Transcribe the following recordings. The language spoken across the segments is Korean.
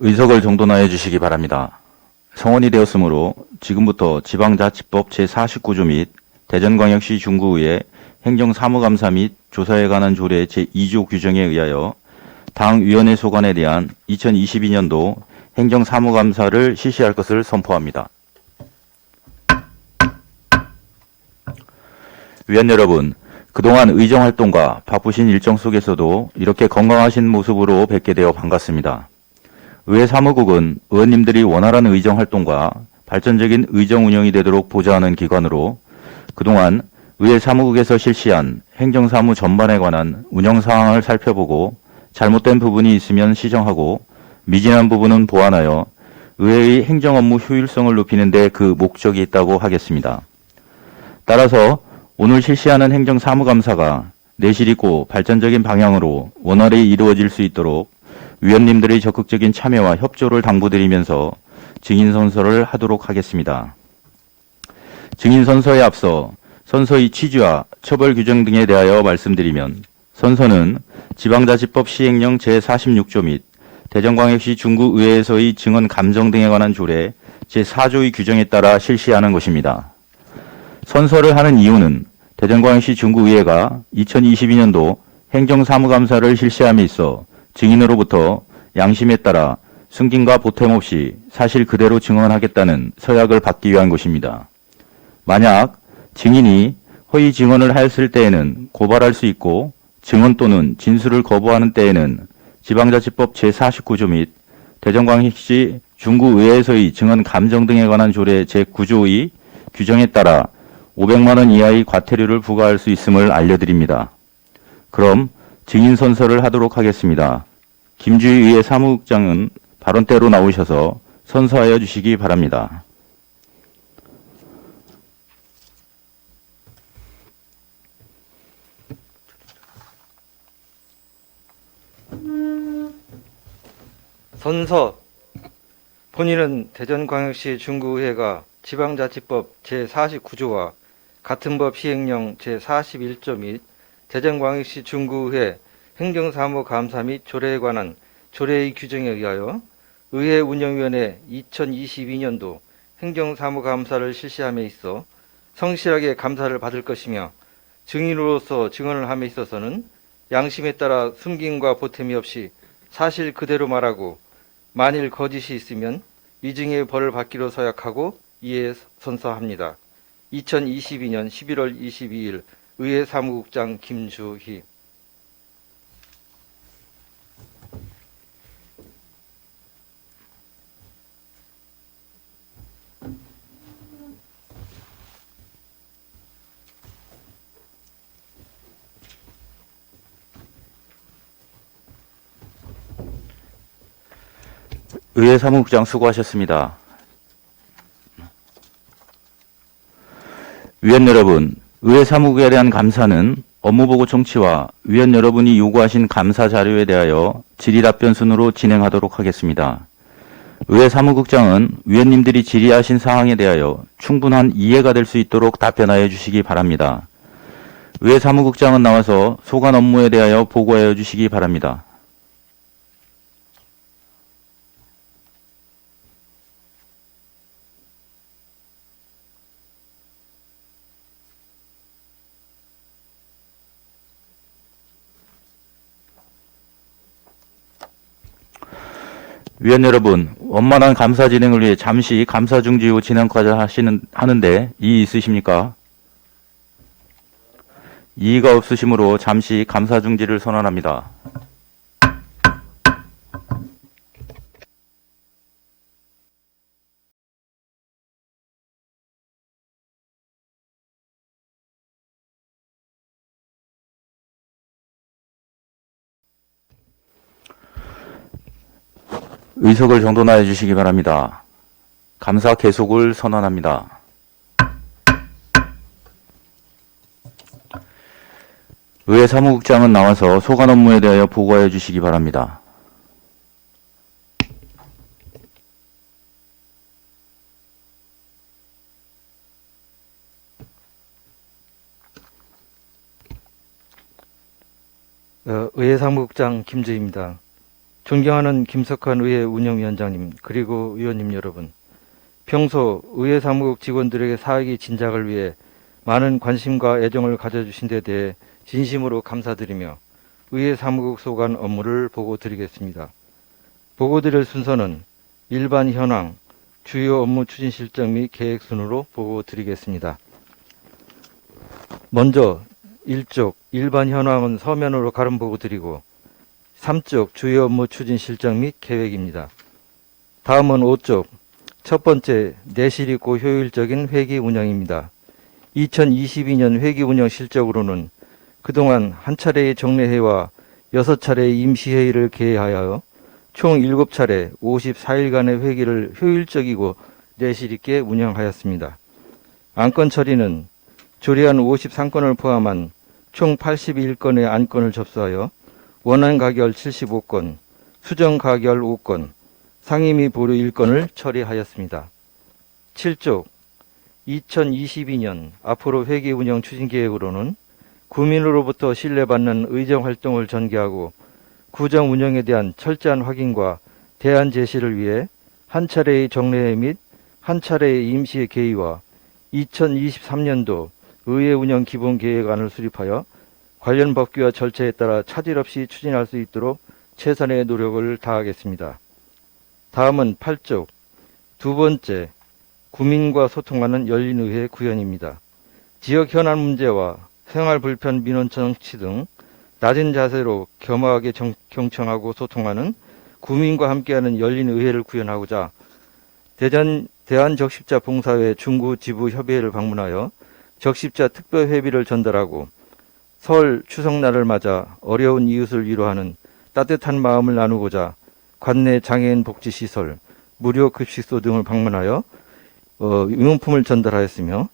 의석을 정돈하여 주시기 바랍니다. 성원이 되었으므로 지금부터 지방자치법 제49조 및 대전광역시 중구의 행정사무감사 및 조사에 관한 조례 제2조 규정에 의하여 당 위원회 소관에 대한 2022년도 행정사무감사를 실시할 것을 선포합니다. 위원 여러분, 그동안 의정활동과 바쁘신 일정 속에서도 이렇게 건강하신 모습으로 뵙게 되어 반갑습니다. 의회 사무국은 의원님들이 원활한 의정활동과 발전적인 의정 운영이 되도록 보좌하는 기관으로 그동안 의회 사무국에서 실시한 행정사무 전반에 관한 운영 상황을 살펴보고 잘못된 부분이 있으면 시정하고 미진한 부분은 보완하여 의회의 행정 업무 효율성을 높이는 데 그 목적이 있다고 하겠습니다. 따라서 오늘 실시하는 행정사무감사가 내실 있고 발전적인 방향으로 원활히 이루어질 수 있도록 위원님들의 적극적인 참여와 협조를 당부드리면서 증인선서를 하도록 하겠습니다. 증인선서에 앞서 선서의 취지와 처벌 규정 등에 대하여 말씀드리면 선서는 지방자치법 시행령 제46조 및 대전광역시 중구의회에서의 증언 감정 등에 관한 조례 제4조의 규정에 따라 실시하는 것입니다. 선서를 하는 이유는 대전광역시 중구의회가 2022년도 행정사무감사를 실시함에 있어 증인으로부터 양심에 따라 숨김과 보탬 없이 사실 그대로 증언하겠다는 서약을 받기 위한 것입니다. 만약 증인이 허위 증언을 하였을 때에는 고발할 수 있고 증언 또는 진술을 거부하는 때에는 지방자치법 제49조 및 대전광역시 중구의회에서의 증언 감정 등에 관한 조례 제9조의 규정에 따라 500만 원 이하의 과태료를 부과할 수 있음을 알려드립니다. 그럼 증인 선서를 하도록 하겠습니다. 김주희 의회 사무국장은 발언대로 나오셔서 선서하여 주시기 바랍니다. 선서. 본인은 대전광역시 중구의회가 지방자치법 제49조와 같은 법 시행령 제41조 및 대전광역시 중구의회 행정사무감사 및 조례에 관한 조례의 규정에 의하여 의회 운영위원회 2022년도 행정사무감사를 실시함에 있어 성실하게 감사를 받을 것이며 증인으로서 증언을 함에 있어서는 양심에 따라 숨김과 보탬이 없이 사실 그대로 말하고 만일 거짓이 있으면 위증의 벌을 받기로 서약하고 이에 선서합니다. 2022년 11월 22일 의회 사무국장 김주희. 의회 사무국장 수고하셨습니다. 위원 여러분, 의회 사무국에 대한 감사는 업무보고 청취와 위원 여러분이 요구하신 감사 자료에 대하여 질의 답변 순으로 진행하도록 하겠습니다. 의회 사무국장은 위원님들이 질의하신 사항에 대하여 충분한 이해가 될 수 있도록 답변하여 주시기 바랍니다. 의회 사무국장은 나와서 소관 업무에 대하여 보고하여 주시기 바랍니다. 위원 여러분, 원만한 감사 진행을 위해 잠시 감사 중지 후 진행까지 하는데 이의 있으십니까? 이의가 없으시므로 잠시 감사 중지를 선언합니다. 의석을 정돈하여 주시기 바랍니다. 감사 계속을 선언합니다. 의회 사무국장은 나와서 소관 업무에 대하여 보고하여 주시기 바랍니다. 의회 사무국장 김주희입니다. 존경하는 김석환 의회 운영위원장님, 그리고 의원님 여러분, 평소 의회 사무국 직원들에게 사익이 진작을 위해 많은 관심과 애정을 가져주신 데 대해 진심으로 감사드리며 의회 사무국 소관 업무를 보고드리겠습니다. 보고드릴 순서는 일반 현황, 주요 업무 추진 실정 및 계획 순으로 보고드리겠습니다. 먼저 1쪽 일반 현황은 서면으로 가름 보고드리고 3쪽 주요 업무 추진 실정 및 계획입니다. 다음은 5쪽 첫 번째 내실 있고 효율적인 회기 운영입니다. 2022년 회기 운영 실적으로는 그동안 한 차례의 정례회와 6차례의 임시회의를 개회하여 총 7차례 54일간의 회기를 효율적이고 내실 있게 운영하였습니다. 안건 처리는 조례안 53건을 포함한 총 81건의 안건을 접수하여 원안 가결 75건, 수정 가결 5건, 상임위 보류 1건을 처리하였습니다. 7쪽 2022년 앞으로 회계 운영 추진 계획으로는 국민으로부터 신뢰받는 의정 활동을 전개하고 구정 운영에 대한 철저한 확인과 대안 제시를 위해 한 차례의 정례회 및 한 차례의 임시회 개의와 2023년도 의회 운영 기본 계획안을 수립하여 관련 법규와 절차에 따라 차질 없이 추진할 수 있도록 최선의 노력을 다하겠습니다. 다음은 8쪽 두 번째 국민과 소통하는 열린의회 구현입니다. 지역 현안 문제와 생활 불편 민원 정치 등 낮은 자세로 겸허하게 경청하고 소통하는 국민과 함께하는 열린의회를 구현하고자 대한적십자 봉사회 중구 지부 협의회를 방문하여 적십자 특별회비를 전달하고 설 추석날을 맞아 어려운 이웃을 위로하는 따뜻한 마음을 나누고자 관내 장애인 복지시설, 무료 급식소 등을 방문하여 용품을 전달하였으며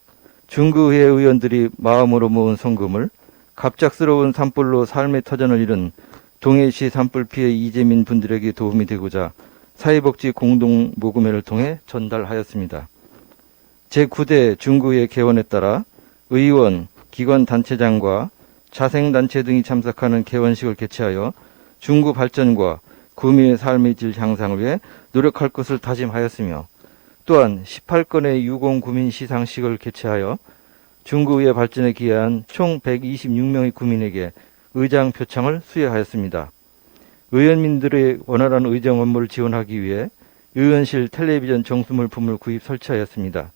중구의회 의원들이 마음으로 모은 성금을 갑작스러운 산불로 삶의 터전을 잃은 동해시 산불 피해 이재민 분들에게 도움이 되고자 사회복지 공동 모금회를 통해 전달하였습니다. 제9대 중구의회 개원에 따라 의원, 기관단체장과 자생단체 등이 참석하는 개원식을 개최하여 중구 발전과 구민의 삶의 질 향상을 위해 노력할 것을 다짐하였으며 또한 18건의 유공 구민 시상식을 개최하여 중구의회 발전에 기여한 총 126명의 구민에게 의장 표창을 수여하였습니다. 의원님들의 원활한 의정 업무를 지원하기 위해 의원실 텔레비전 정수물품을 구입 설치하였습니다.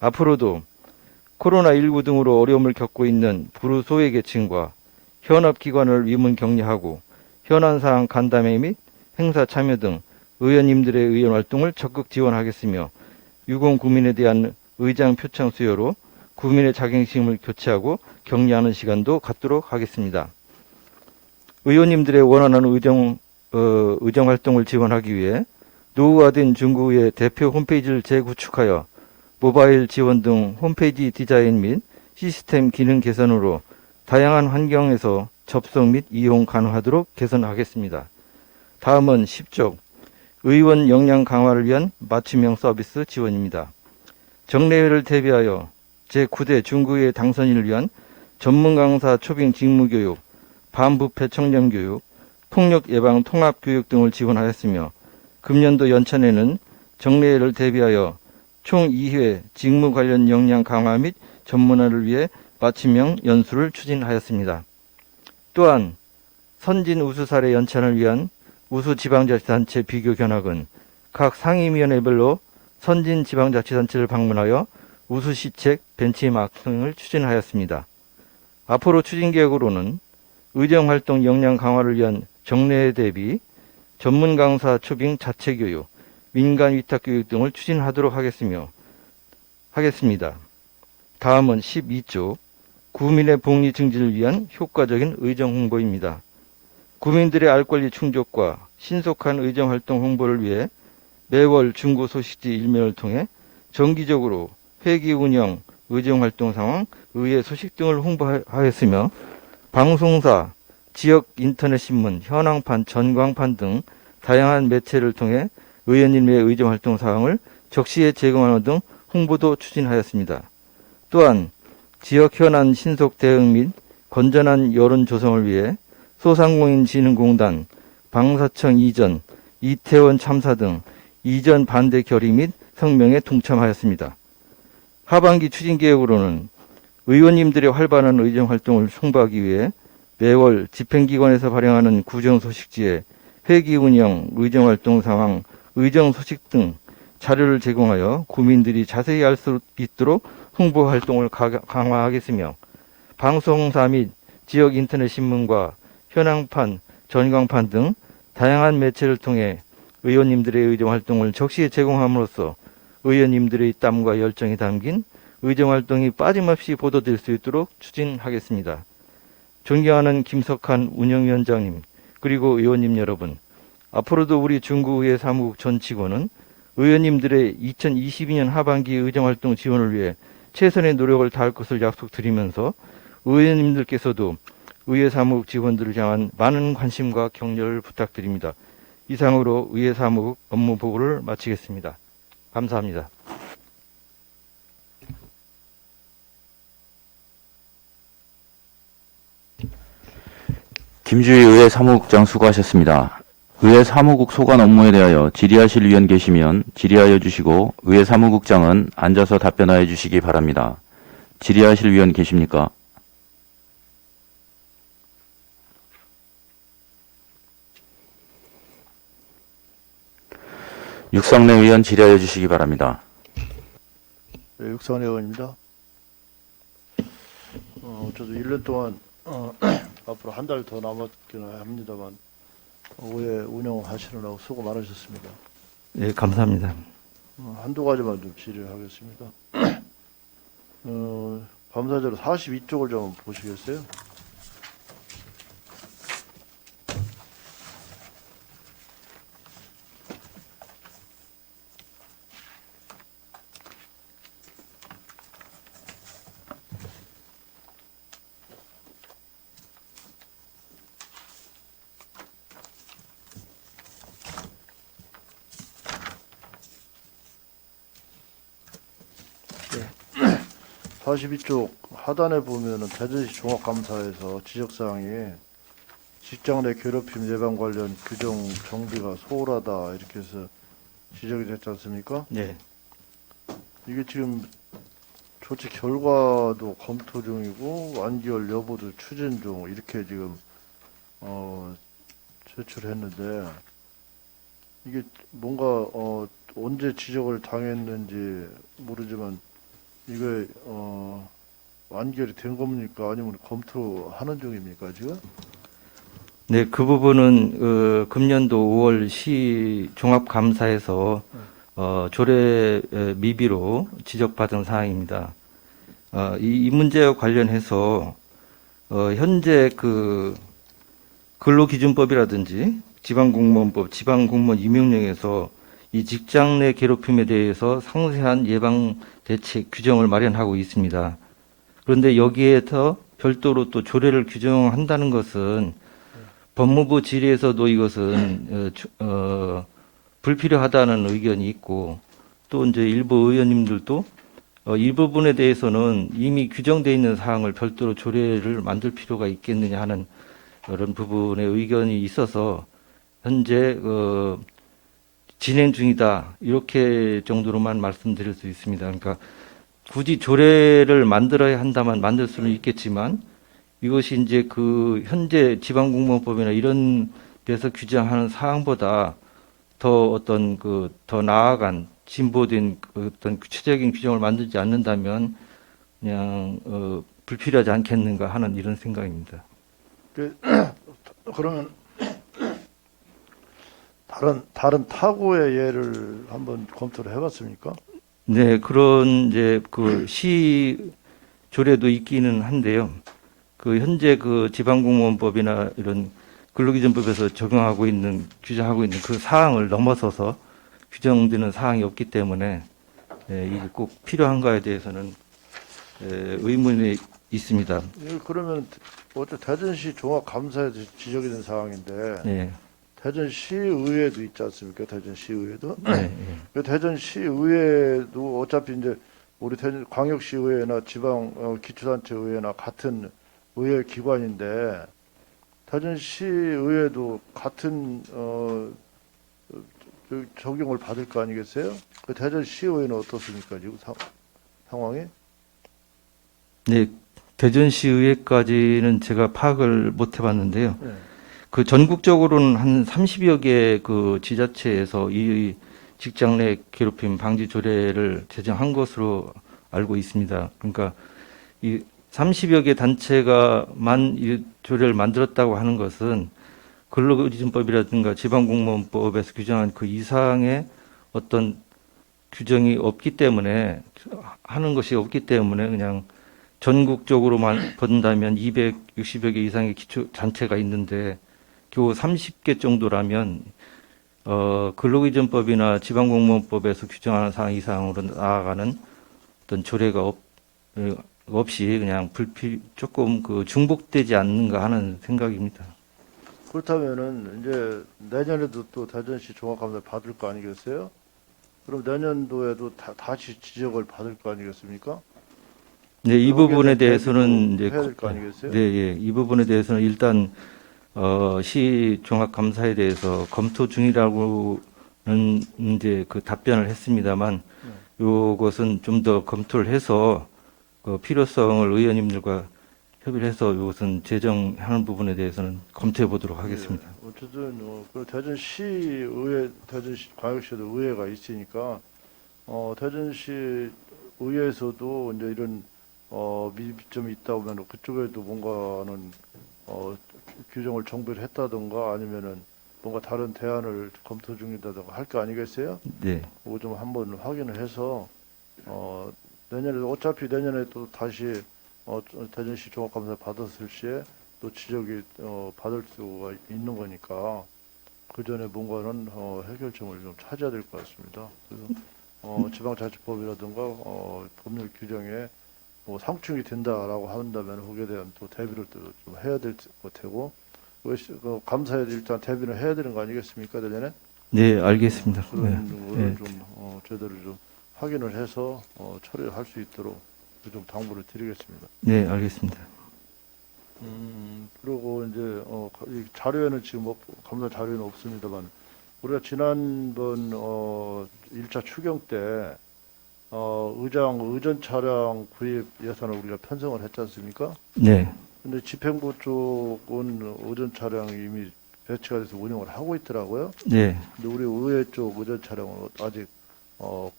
앞으로도 코로나19 등으로 어려움을 겪고 있는 불우소외계층과 현업기관을 위문 격려하고 현안사항 간담회 및 행사 참여 등 의원님들의 의원 활동을 적극 지원하겠으며 유공 구민에 대한 의장 표창 수여로 구민의 자긍심을 교체하고 격려하는 시간도 갖도록 하겠습니다. 의원님들의 원활한 의정 활동을 지원하기 위해 노후화된 중구의 대표 홈페이지를 재구축하여 모바일 지원 등 홈페이지 디자인 및 시스템 기능 개선으로 다양한 환경에서 접속 및 이용 가능하도록 개선하겠습니다. 다음은 10쪽 의원 역량 강화를 위한 맞춤형 서비스 지원입니다. 정례회를 대비하여 제9대 중구의 당선인을 위한 전문 강사 초빙 직무교육, 반부패 청년교육, 폭력 예방 통합교육 등을 지원하였으며 금년도 연찬에는 정례회를 대비하여 총 2회 직무 관련 역량 강화 및 전문화를 위해 맞춤형 연수를 추진하였습니다. 또한 선진 우수 사례 연찬을 위한 우수 지방자치단체 비교 견학은 각 상임위원회별로 선진 지방자치단체를 방문하여 우수 시책 벤치마킹을 추진하였습니다. 앞으로 추진계획으로는 의정활동 역량 강화를 위한 정례회 대비 전문 강사 초빙 자체교육, 민간 위탁교육 등을 추진하도록 하겠습니다. 다음은 12조 구민의 복리 증진을 위한 효과적인 의정 홍보입니다. 구민들의 알 권리 충족과 신속한 의정 활동 홍보를 위해 매월 중구 소식지 일면을 통해 정기적으로 회기 운영, 의정 활동 상황, 의회 소식 등을 홍보하였으며 방송사, 지역 인터넷 신문, 현황판, 전광판 등 다양한 매체를 통해 의원님의 의정 활동 사항을 적시에 제공하는 등 홍보도 추진하였습니다. 또한 지역 현안 신속 대응 및 건전한 여론 조성을 위해 소상공인진흥공단, 방사청 이전, 이태원 참사 등 이전 반대 결의 및 성명에 동참하였습니다. 하반기 추진계획으로는 의원님들의 활발한 의정활동을 촉발하기 위해 매월 집행기관에서 발행하는 구정소식지에 회기 운영, 의정활동 상황, 의정소식 등 자료를 제공하여 국민들이 자세히 알 수 있도록 홍보활동을 강화하겠으며 방송사 및 지역 인터넷 신문과 현황판, 전광판 등 다양한 매체를 통해 의원님들의 의정활동을 적시에 제공함으로써 의원님들의 땀과 열정이 담긴 의정활동이 빠짐없이 보도될 수 있도록 추진하겠습니다. 존경하는 김석한 운영위원장님 그리고 의원님 여러분, 앞으로도 우리 중구의회 사무국 전 직원은 의원님들의 2022년 하반기 의정활동 지원을 위해 최선의 노력을 다할 것을 약속드리면서 의원님들께서도 의회 사무국 직원들을 향한 많은 관심과 격려를 부탁드립니다. 이상으로 의회 사무국 업무 보고를 마치겠습니다. 감사합니다. 김주희 의회 사무국장 수고하셨습니다. 의회 사무국 소관 업무에 대하여 질의하실 위원 계시면 질의하여 주시고 의회 사무국장은 앉아서 답변하여 주시기 바랍니다. 질의하실 위원 계십니까? 육성래 의원 질의하여 주시기 바랍니다. 네, 육상래 의원입니다. 저도 1년 동안 앞으로 한 달 더 남았긴 합니다만 의회 운영하시느라고 수고 많으셨습니다. 네, 감사합니다. 한두 가지만 좀 질의하겠습니다. 감사자료 42쪽을 좀 보시겠어요? 네. 42쪽 하단에 보면은 대전시 종합감사에서 지적사항이 직장 내 괴롭힘 예방 관련 규정 정비가 소홀하다 이렇게 해서 지적이 됐지 않습니까? 네. 이게 지금 조치 결과도 검토 중이고 완결 여부도 추진 중 이렇게 지금 제출했는데 이게 뭔가 언제 지적을 당했는지 모르지만 이게 완결이 된 겁니까? 아니면 검토하는 중입니까 지금? 네, 그 부분은 금년도 5월 시 종합감사에서 조례 미비로 지적받은 사항입니다. 이 문제와 관련해서 현재 그 근로기준법이라든지 지방공무원법, 지방공무원 임용령에서 이 직장 내 괴롭힘에 대해서 상세한 예방 대책 규정을 마련하고 있습니다. 그런데 여기에서 별도로 또 조례를 규정한다는 것은 법무부 질의에서도 이것은 불필요하다는 의견이 있고 또 이제 일부 의원님들도 이 부분에 대해서는 이미 규정되어 있는 사항을 별도로 조례를 만들 필요가 있겠느냐 하는 그런 부분의 의견이 있어서 현재 진행 중이다 이렇게 정도로만 말씀드릴 수 있습니다. 그러니까 굳이 조례를 만들어야 한다면 만들 수는 있겠지만 이것이 이제 그 현재 지방공무원법이나 이런 데서 규정하는 사항보다 더 어떤 그 더 나아간 진보된 어떤 구체적인 규정을 만들지 않는다면 그냥 불필요하지 않겠는가 하는 이런 생각입니다. 그러면 다른 타고의 예를 한번 검토를 해봤습니까? 네, 그런 이제 그 시 조례도 있기는 한데요. 그 현재 그 지방공무원법이나 이런 근로기준법에서 적용하고 있는 규정하고 있는 그 사항을 넘어서서 규정되는 사항이 없기 때문에 이게 꼭 필요한가에 대해서는 의문이 있습니다. 그러면 어째 대전시 종합감사에서 지적이 된 사항인데 네, 대전시의회도 있지 않습니까? 대전시의회도. 네, 그 대전시의회도 어차피 이제 우리 대전 광역시의회나 지방 기초단체의회나 같은 의회 기관인데 대전시의회도 같은 적용을 받을 거 아니겠어요? 그 대전시의회는 어떻습니까? 지금 상황이? 네, 대전시의회까지는 제가 파악을 못 해봤는데요. 네. 그 전국적으로는 한 30여 개 그 지자체에서 이 직장 내 괴롭힘 방지 조례를 제정한 것으로 알고 있습니다. 그러니까 이 30여 개 단체가만 이 조례를 만들었다고 하는 것은 근로기준법이라든가 지방공무원법에서 규정한 그 이상의 어떤 규정이 없기 때문에 하는 것이 없기 때문에 그냥 전국적으로만 본다면 260여 개 이상의 기초 단체가 있는데 겨우 30개 정도라면 근로기준법이나 지방공무원법에서 규정하는 사항 이상으로 나아가는 어떤 조례가 없이 그냥 조금 그 중복되지 않는가 하는 생각입니다. 그렇다면은 이제 내년에도 또 대전시 종합감사 받을 거 아니겠어요? 그럼 내년도에도 다시 지적을 받을 거 아니겠습니까? 네, 이 거기에 부분에 대한 대해서는 대비도 이제 해야 될 거 아니겠어요? 네, 예, 이 부분에 대해서는 일단 시 종합감사에 대해서 검토 중이라고는 이제 그 답변을 했습니다만 네. 요것은 좀 더 검토를 해서 그 필요성을 의원님들과 협의를 해서 이것은 제정하는 부분에 대해서는 검토해 보도록 하겠습니다. 예, 어쨌든 그 대전시의회, 대전시 광역시도 의회가 있으니까 대전시 의회에서도 이제 이런 미비점이 있다 보면 그쪽에도 뭔가는 규정을 정비를 했다던가 아니면은 뭔가 다른 대안을 검토 중이다던가 할 거 아니겠어요? 네, 그거 좀 한번 확인을 해서 내년에 어차피 내년에 또 다시 대전시 종합감사 받았을 시에 또 지적이 받을 수가 있는 거니까 그 전에 뭔가는 해결점을 좀 찾아야 될 것 같습니다. 그래서 지방자치법이라든가 법률 규정에 뭐 상충이 된다라고 한다면 거기에 대한 또 대비를 또 좀 해야 될 것 같고 그 감사에 일단 대비를 해야 되는 거 아니겠습니까, 내년에? 네, 알겠습니다. 네, 그런 네, 거를 좀 제대로 좀 확인을 해서 처리를 할 수 있도록 좀 당부를 드리겠습니다. 네, 알겠습니다. 그리고 이제 이 자료에는 지금 감사 자료는 없습니다만 우리가 지난번 1차 추경 때 의전 차량 구입 예산을 우리가 편성을 했지 않습니까? 네, 근데 집행부 쪽은 의전 차량이 이미 배치가 돼서 운영을 하고 있더라고요. 네. 근데 우리 의회 쪽 의전 차량은 아직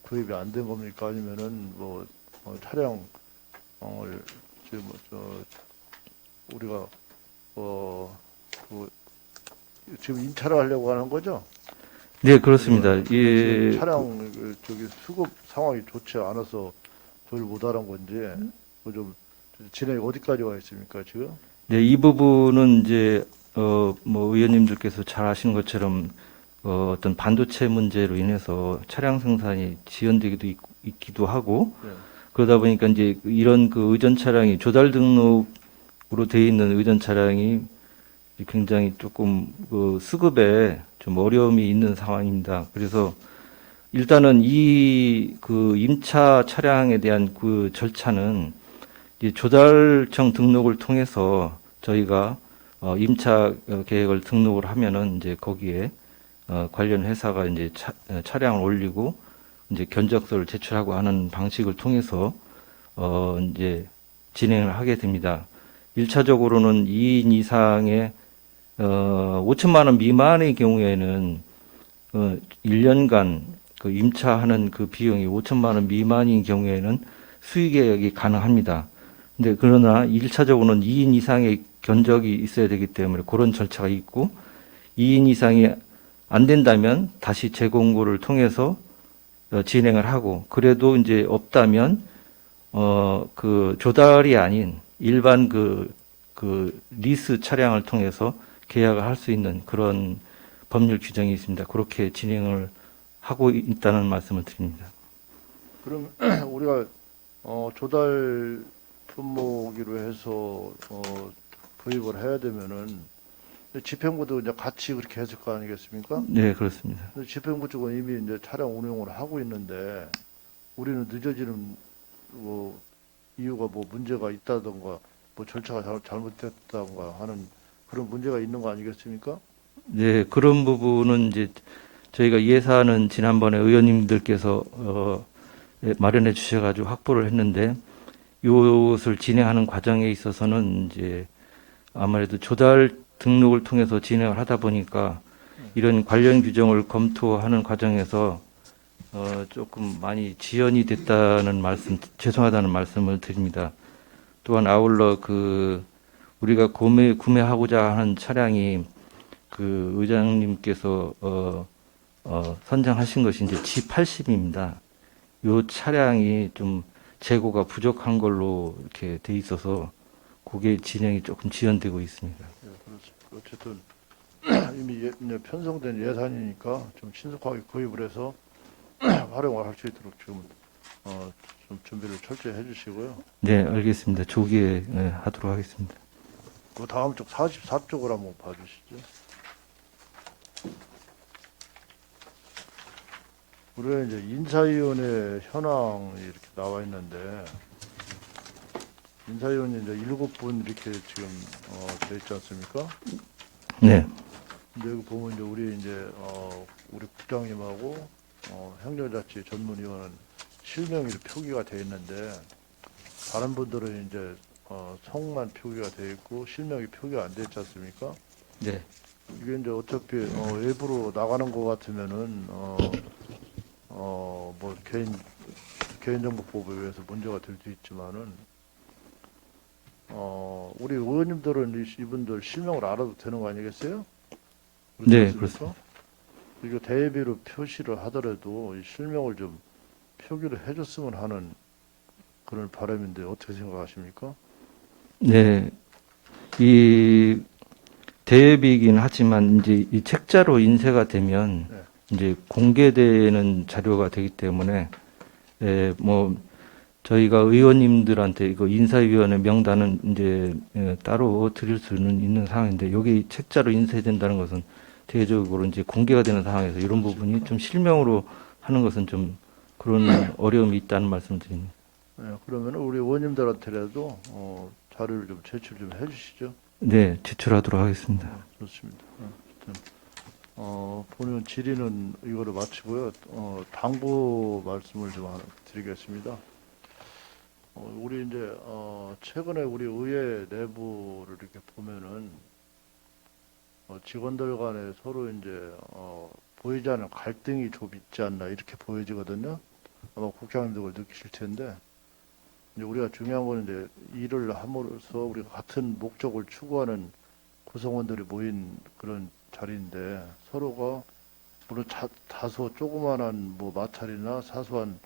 구입이 안 된 겁니까? 아니면은 뭐 차량을 지금 우리가 그 지금 임차를 하려고 하는 거죠? 네, 그렇습니다. 근데 예, 지금 차량 저기 수급 상황이 좋지 않아서 조율 못하는 건지 그좀 진행이 어디까지 와 있습니까 지금? 네, 이 부분은 이제 뭐 의원님들께서 잘 아시는 것처럼 어떤 반도체 문제로 인해서 차량 생산이 지연되기도 있기도 하고 네. 그러다 보니까 이제 이런 그 의전 차량이 조달 등록으로 돼 있는 의전 차량이 굉장히 조금 그 수급에 좀 어려움이 있는 상황입니다. 그래서 일단은 이 그 임차 차량에 대한 그 절차는 이 조달청 등록을 통해서 저희가 임차 계획을 등록을 하면은 이제 거기에 관련 회사가 이제 차량을 올리고 이제 견적서를 제출하고 하는 방식을 통해서 이제 진행을 하게 됩니다. 1차적으로는 2인 이상의 5천만 원 미만의 경우에는 1년간 그 임차하는 그 비용이 5천만 원 미만인 경우에는 수익계약이 가능합니다. 근데 그러나 1차적으로는 2인 이상의 견적이 있어야 되기 때문에 그런 절차가 있고 2인 이상이 안 된다면 다시 재공고를 통해서 진행을 하고 그래도 이제 없다면 그 조달이 아닌 일반 그 리스 차량을 통해서 계약을 할 수 있는 그런 법률 규정이 있습니다. 그렇게 진행을 하고 있다는 말씀을 드립니다. 그럼 우리가 조달 품목으로 해서 구입을 해야 되면은 집행부도 이제 같이 그렇게 했을 거 아니겠습니까? 네, 그렇습니다. 근데 집행부 쪽은 이미 이제 차량 운영을 하고 있는데 우리는 늦어지는 뭐 이유가 뭐 문제가 있다던가 뭐 절차가 잘못됐다던가 하는 그런 문제가 있는 거 아니겠습니까? 네, 그런 부분은 이제 저희가 예산은 지난번에 의원님들께서 마련해 주셔가지고 확보를 했는데 이것을 진행하는 과정에 있어서는 이제 아무래도 조달 등록을 통해서 진행을 하다 보니까 이런 관련 규정을 검토하는 과정에서 조금 많이 지연이 됐다는 말씀, 죄송하다는 말씀을 드립니다. 또한 아울러 우리가 구매하고자 하는 차량이 그 의장님께서 선정하신 것이 이제 G80입니다. 이 차량이 좀 재고가 부족한 걸로 이렇게 돼 있어서 그게 진행이 조금 지연되고 있습니다. 예, 그렇죠. 어쨌든 이미 이제 편성된 예산이니까 좀 신속하게 구입을 해서 활용을 할 수 있도록 지금 좀 준비를 철저히 해주시고요. 네, 알겠습니다. 조기에 하도록 하겠습니다. 그 다음 쪽 44쪽을 한번 봐주시죠. 우리가 이제 인사위원회 현황이 이렇게 나와 있는데 인사위원이 이제 7분 이렇게 지금 돼 있지 않습니까? 네, 근데 여기 보면 이제 우리 국장님하고 행정자치 전문위원은 실명이 표기가 돼 있는데 다른 분들은 이제 성만 표기가 돼 있고 실명이 표기가 안 됐지 않습니까? 네, 이게 이제 어차피 외부로 나가는 것 같으면은 뭐 개인정보법에 의해서 문제가 될 수 있지만은 우리 의원님들은 이분들 실명을 알아도 되는 거 아니겠어요? 그렇지 네, 않습니까? 그렇습니다. 이거 대비로 표시를 하더라도 이 실명을 좀 표기를 해줬으면 하는 그런 바람인데 어떻게 생각하십니까? 네, 이 대비이긴 하지만 이제 이 책자로 인쇄가 되면 네. 이제 공개되는 자료가 되기 때문에 뭐 저희가 의원님들한테 이거 인사위원회 명단은 이제 따로 드릴 수는 있는 상황인데 여기 책자로 인쇄된다는 것은 대외적으로 이제 공개가 되는 상황에서 이런 부분이 좀 실명으로 하는 것은 좀 그런 어려움이 있다는 말씀을 드립니다. 네, 그러면 우리 의원님들한테라도 자료를 좀 제출 좀 해주시죠. 네, 제출하도록 하겠습니다. 좋습니다. 어쨌든 본의원 질의는 이거로 마치고요. 당부 말씀을 좀 하나 드리겠습니다. 우리 이제 최근에 우리 의회 내부를 이렇게 보면은 직원들 간에 서로 이제 보이지 않는 갈등이 좀 있지 않나 이렇게 보여지거든요. 아마 국장님도 그걸 느끼실 텐데 이제 우리가 중요한 건 이제 일을 함으로써 우리가 같은 목적을 추구하는 구성원들이 모인 그런 자리인데 서로가 물론 다소 조그만한 뭐 마찰이나 사소한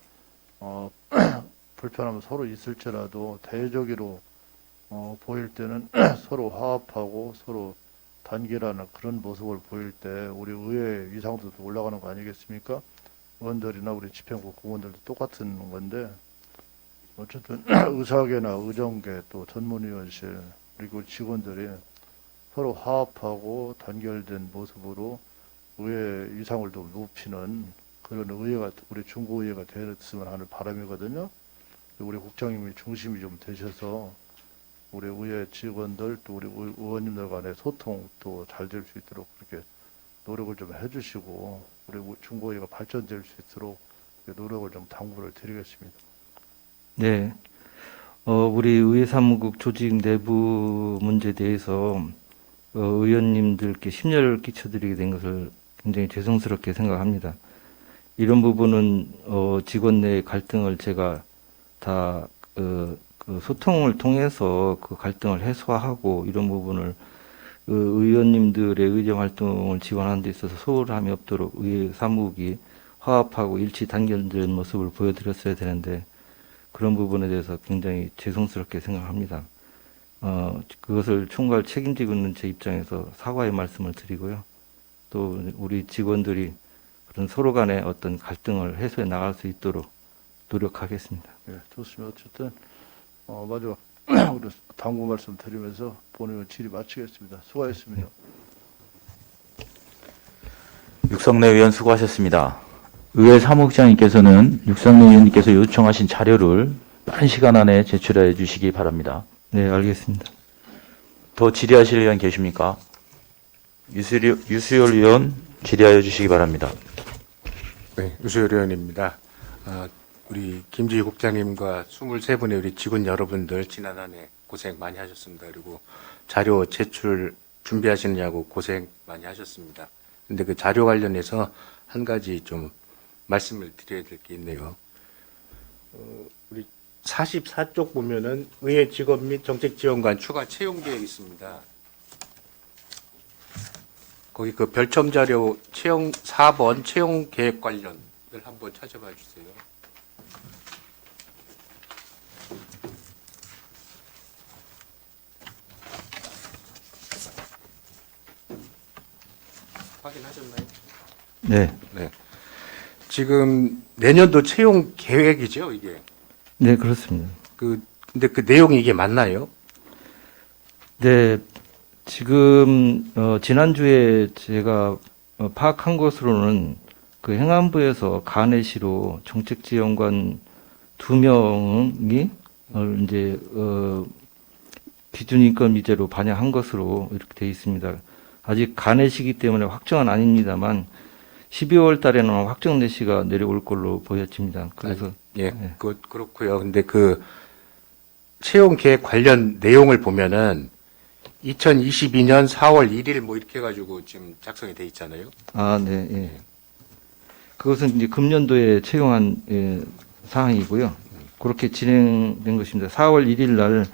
불편함은 서로 있을지라도 대외적으로 보일 때는 서로 화합하고 서로 단결하는 그런 모습을 보일 때 우리 의회 위상도 올라가는 거 아니겠습니까? 의원들이나 우리 집행부 공무원들도 똑같은 건데 어쨌든 의사계나 의정계 또 전문위원실 그리고 직원들이 서로 화합하고 단결된 모습으로 의회 위상을 좀 높이는 그런 의회가 우리 중고의회가 되었으면 하는 바람이거든요. 우리 국장님이 중심이 좀 되셔서 우리 의회 직원들 또 우리 의원님들 간의 소통도 잘 될 수 있도록 그렇게 노력을 좀 해주시고 우리 중고의회가 발전될 수 있도록 노력을 좀 당부를 드리겠습니다. 네, 우리 의회사무국 조직 내부 문제에 대해서 의원님들께 심려를 끼쳐드리게 된 것을 굉장히 죄송스럽게 생각합니다. 이런 부분은 직원 내 갈등을 제가 다 그 소통을 통해서 그 갈등을 해소하고 이런 부분을 의원님들의 의정 활동을 지원하는 데 있어서 소홀함이 없도록 의회 사무국이 화합하고 일치 단결된 모습을 보여드렸어야 되는데 그런 부분에 대해서 굉장히 죄송스럽게 생각합니다. 그것을 총괄 책임지고 있는 제 입장에서 사과의 말씀을 드리고요. 또 우리 직원들이 그런 서로 간의 어떤 갈등을 해소해 나갈 수 있도록 노력하겠습니다. 예, 좋습니다. 어쨌든 마지막 우리 당부 말씀 드리면서 본회의 질의 마치겠습니다. 수고하셨습니다. 육성래 의원 수고하셨습니다. 의회 사무국장님께서는 육성래 의원님께서 요청하신 자료를 빠른 시간 안에 제출해 주시기 바랍니다. 네, 알겠습니다. 더 질의하실 의원 계십니까? 유수열 의원 질의하여 주시기 바랍니다. 네, 유수열 의원입니다. 우리 김주희 국장님과 23분의 우리 직원 여러분들 지난 한 해 고생 많이 하셨습니다. 그리고 자료 제출 준비하시느냐고 고생 많이 하셨습니다. 근데 그 자료 관련해서 한 가지 좀 말씀을 드려야 될 게 있네요. 우리 44쪽 보면은 의회 직업 및 정책지원관 추가 채용 계획 있습니다. 거기 그 별첨 자료 채용 4번 채용 계획 관련을 한번 찾아봐 주세요. 확인하셨나요? 네. 네. 지금 내년도 채용 계획이죠, 이게. 네, 그렇습니다. 근데 그 내용이 이게 맞나요? 네, 지금 지난주에 제가 파악한 것으로는 그 행안부에서 간해시로 정책지원관 2명이 이제 기준인건비제로 반영한 것으로 이렇게 되어 있습니다. 아직 간해시기 때문에 확정은 아닙니다만 12월 달에는 확정 내시가 내려올 걸로 보여집니다. 그래서 예, 네. 그렇고요. 근데 그 채용 계획 관련 내용을 보면은 2022년 4월 1일 뭐 이렇게 해가지고 지금 작성이 돼 있잖아요. 아, 네, 예. 그것은 이제 금년도에 채용한 사항이고요. 그렇게 진행된 것입니다. 4월 1일 날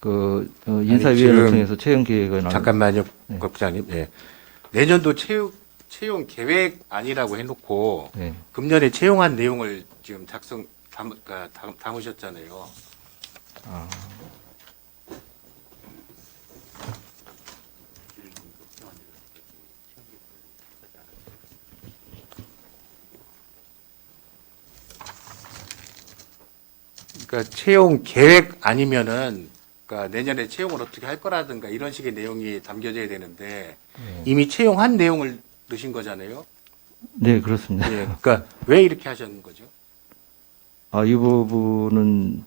그 인사위원회를 지금 통해서 채용 계획을 잠깐만요, 네. 국장님. 예. 내년도 채용 계획 아니라고 해놓고 네. 금년에 채용한 내용을 지금 담으셨잖아요. 아, 그러니까 채용 계획 아니면은 그러니까 내년에 채용을 어떻게 할 거라든가 이런 식의 내용이 담겨져야 되는데 이미 채용한 내용을 넣으신 거잖아요. 네, 그렇습니다. 예. 그러니까 왜 이렇게 하셨는 거죠? 아, 이 부분은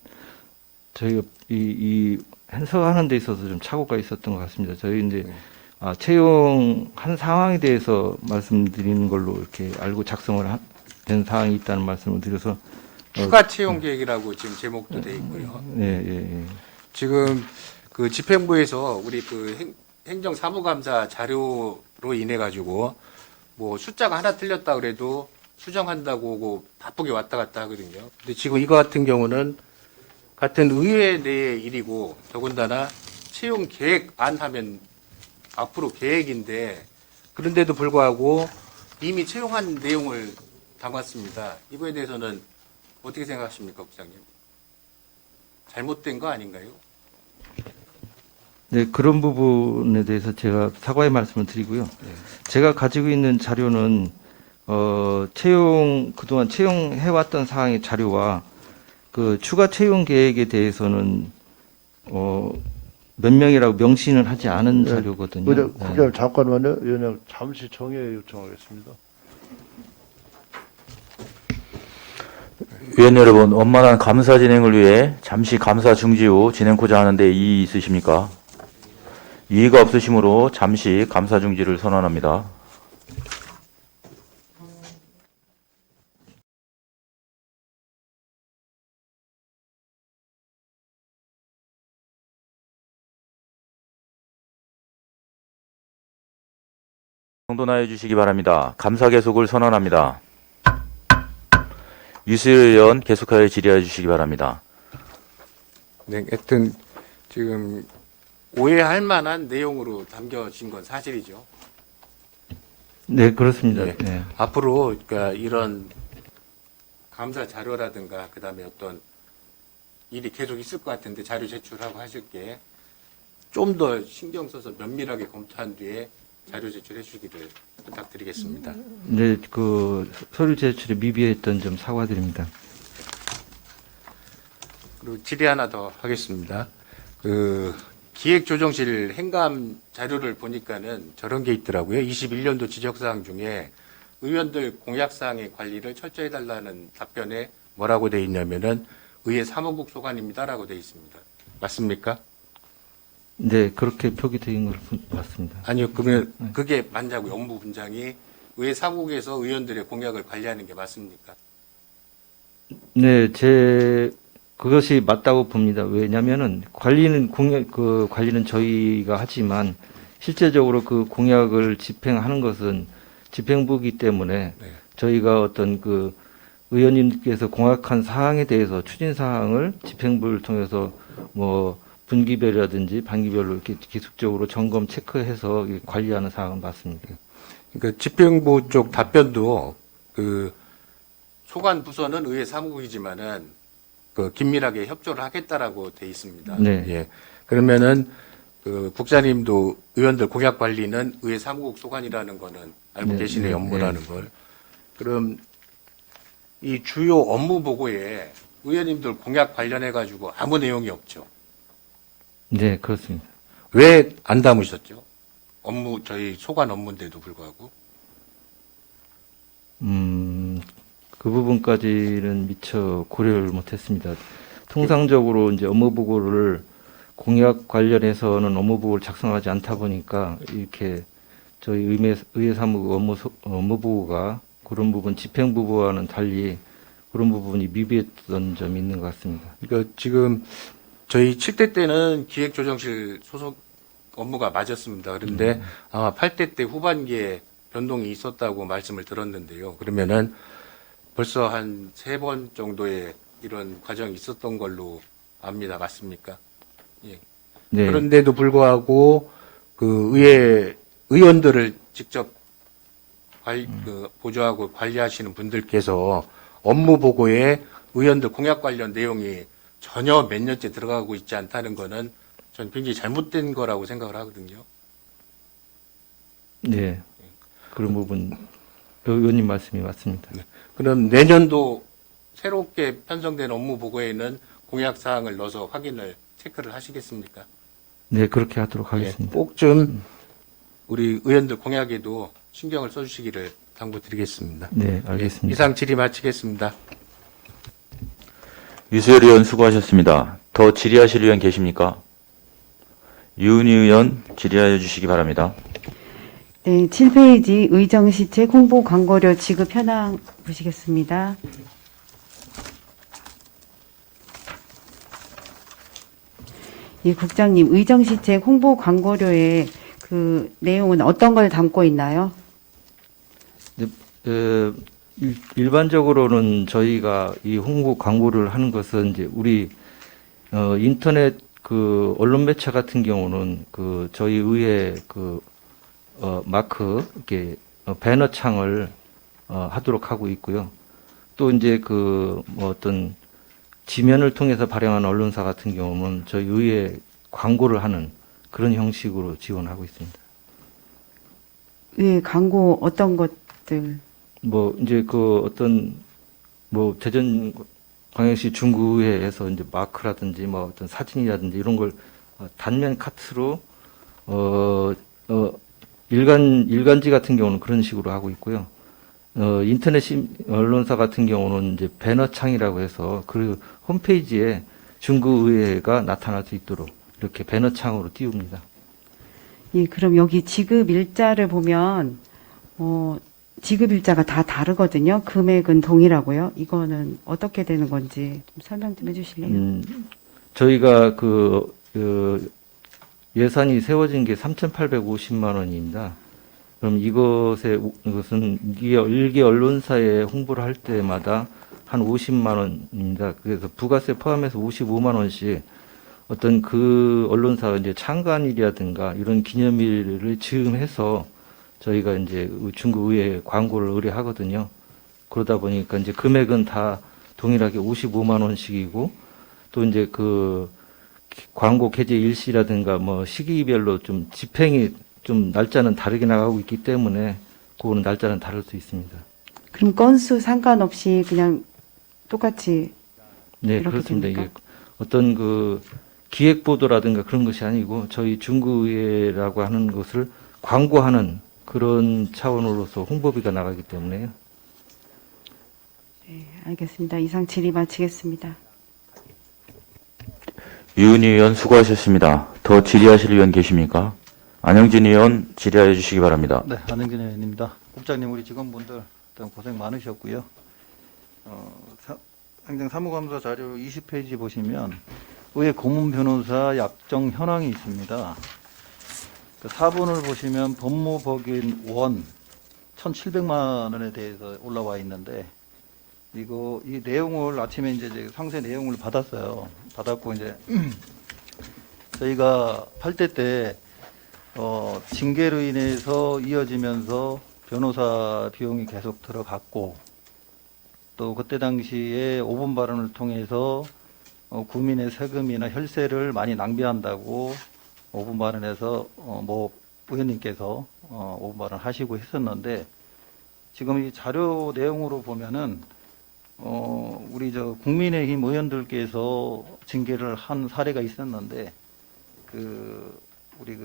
저희가 이 해석하는 데 있어서 좀 착오가 있었던 것 같습니다. 저희 이제 네. 채용한 상황에 대해서 말씀드리는 걸로 이렇게 알고 작성을 된 사항이 있다는 말씀을 드려서 추가 채용 계획이라고 지금 제목도 돼 있고요. 예, 예, 예. 지금 그 집행부에서 우리 그 행정사무감사 자료로 인해 가지고 뭐 숫자가 하나 틀렸다 그래도 수정한다고 하고 바쁘게 왔다 갔다 하거든요. 근데 지금 이거 같은 경우는 같은 의회 내의 일이고 더군다나 채용 계획 안 하면 앞으로 계획인데 그런데도 불구하고 이미 채용한 내용을 담았습니다. 이거에 대해서는 어떻게 생각하십니까, 국장님? 잘못된 거 아닌가요? 네, 그런 부분에 대해서 제가 사과의 말씀을 드리고요. 제가 가지고 있는 자료는 그동안 채용해왔던 사항의 자료와 그 추가 채용 계획에 대해서는 몇 명이라고 명시는 하지 않은 네, 자료거든요. 국장님 잠깐만요. 의원님 잠시 정해 요청하겠습니다. 위원 여러분, 원만한 감사 진행을 위해 잠시 감사 중지 후 진행코자 하는데 이의 있으십니까? 이의가 없으시므로 잠시 감사 중지를 선언합니다. 정돈하여 주시기 바랍니다. 감사 계속을 선언합니다. 유수일 의원 계속하여 질의하여 주시기 바랍니다. 네, 하여튼 지금 오해할 만한 내용으로 담겨진 건 사실이죠. 네, 그렇습니다. 네. 네. 앞으로 그러니까 이런 감사 자료라든가 그다음에 어떤 일이 계속 있을 것 같은데 자료 제출하고 하실 게 좀 더 신경 써서 면밀하게 검토한 뒤에 자료 제출해 주기를 부탁드리겠습니다. 네, 그 서류 제출에 미비했던 점 사과드립니다. 그리고 질의 하나 더 하겠습니다. 그 기획조정실 행감 자료를 보니까는 저런 게 있더라고요. 21년도 지적사항 중에 의원들 공약사항의 관리를 철저히 해달라는 답변에 뭐라고 돼 있냐면은 의회 사무국 소관입니다라고 돼 있습니다. 맞습니까? 네, 그렇게 표기되어 있는 걸 봤습니다. 아니요, 그러면 그게 맞냐고요. 업무분장이 의회 사무국에서 의원들의 공약을 관리하는 게 맞습니까? 네, 그것이 맞다고 봅니다. 왜냐면은 관리는 저희가 하지만 실제적으로 그 공약을 집행하는 것은 집행부이기 때문에 네. 저희가 어떤 그 의원님께서 공약한 사항에 대해서 추진 사항을 집행부를 통해서 뭐 분기별이라든지 반기별로 이렇게 기술적으로 점검 체크해서 관리하는 사항은 맞습니다. 그러니까 집행부 쪽 답변도 그 소관 부서는 의회 사무국이지만은 그 긴밀하게 협조를 하겠다라고 돼 있습니다. 네. 예. 그러면은 그 국장님도 의원들 공약 관리는 의회 사무국 소관이라는 거는 알고 네, 계시네요. 네, 업무라는 걸. 그럼 이 주요 업무 보고에 의원님들 공약 관련해 가지고 아무 내용이 없죠. 네, 그렇습니다. 왜 안 담으셨죠? 저희 소관 업무인데도 불구하고. 그 부분까지는 미처 고려를 못했습니다. 통상적으로 이제 업무 보고를 공약 관련해서는 업무 보고를 작성하지 않다 보니까 이렇게 저희 의회 사무국 업무 보고가 그런 부분 집행부와는 달리 그런 부분이 미비했던 점이 있는 것 같습니다. 그러니까 지금 저희 7대 때는 기획조정실 소속 업무가 맞았습니다. 그런데 아마 8대 때 후반기에 변동이 있었다고 말씀을 들었는데요. 그러면은 벌써 한 3번 정도의 이런 과정이 있었던 걸로 압니다. 맞습니까? 예. 네, 그런데도 불구하고 그 의원들을 직접 보조하고 관리하시는 분들께서 업무 보고에 의원들 공약 관련 내용이 전혀 몇 년째 들어가고 있지 않다는 거는 전 굉장히 잘못된 거라고 생각을 하거든요. 네, 그런 부분 의원님 말씀이 맞습니다. 그럼 내년도 새롭게 편성된 업무 보고에는 공약 사항을 넣어서 체크를 하시겠습니까? 네, 그렇게 하도록 예, 하겠습니다. 꼭 좀 우리 의원들 공약에도 신경을 써주시기를 당부드리겠습니다. 네, 예, 알겠습니다. 이상 질의 마치겠습니다. 유수열 의원 수고하셨습니다. 더 질의하실 의원 계십니까? 유은희 의원 질의하여 주시기 바랍니다. 네, 7페이지 의정시책 홍보 광고료 지급 현황 보시겠습니다. 예, 국장님, 의정시책 홍보 광고료의 그 내용은 어떤 걸 담고 있나요? 일반적으로는 저희가 이 홍보 광고를 하는 것은 이제 우리 인터넷 그 언론 매체 같은 경우는 그 저희 의회 그 마크 이렇게 배너 창을 하도록 하고 있고요. 또 이제 그 뭐 어떤 지면을 통해서 발행하는 언론사 같은 경우는 저희 의회 광고를 하는 그런 형식으로 지원하고 있습니다. 예, 광고 어떤 것들? 뭐 이제 그 어떤 뭐 대전 광역시 중구의회에서 이제 마크라든지 뭐 어떤 사진이라든지 이런 걸 단면 카트로 일간지 같은 경우는 그런 식으로 하고 있고요. 인터넷 언론사 같은 경우는 이제 배너창이라고 해서 그 홈페이지에 중구의회가 나타날 수 있도록 이렇게 배너창으로 띄웁니다. 예, 그럼 여기 지급 일자를 보면 지급 일자가 다 다르거든요. 금액은 동일하고요. 이거는 어떻게 되는 건지 좀 설명 좀 해주실래요? 저희가 그 예산이 세워진 게 3,850만 원입니다. 그럼 이것은 일개 언론사에 홍보를 할 때마다 한 50만 원입니다. 그래서 부가세 포함해서 55만 원씩 어떤 그 언론사가 이제 창간일이라든가 이런 기념일을 즈음해서 저희가 이제 중구의회 광고를 의뢰하거든요. 그러다 보니까 이제 금액은 다 동일하게 55만 원씩이고 또 이제 그 광고 게재 일시라든가 뭐 시기별로 좀 집행이 좀 날짜는 다르게 나가고 있기 때문에 그거는 날짜는 다를 수 있습니다. 그럼 건수 상관없이 그냥 똑같이 네, 이렇게 그렇습니다. 됩니까? 이게 어떤 그 기획 보도라든가 그런 것이 아니고 저희 중구의회라고 하는 것을 광고하는 그런 차원으로서 홍보비가 나가기 때문에요. 네, 알겠습니다. 이상 질의 마치겠습니다. 유은희 의원 수고하셨습니다. 더 질의하실 의원 계십니까? 안영진 의원 질의하여 주시기 바랍니다. 네, 안영진 의원입니다. 국장님, 우리 직원분들 일단 고생 많으셨고요. 행정사무감사 자료 20페이지 보시면 의회 고문 변호사 약정 현황이 있습니다. 그 4번을 보시면 법무법인 원 1,700만 원에 대해서 올라와 있는데 이 내용을 아침에 이제 상세 내용을 받았어요. 받았고 이제 저희가 8대 때 징계로 인해서 이어지면서 변호사 비용이 계속 들어갔고 또 그때 당시에 5분 발언을 통해서 국민의 세금이나 혈세를 많이 낭비한다고 5분 발언에서 뭐 의원님께서 5분 발언 하시고 했었는데 지금 이 자료 내용으로 보면은 우리 저 국민의힘 의원들께서 징계를 한 사례가 있었는데 우리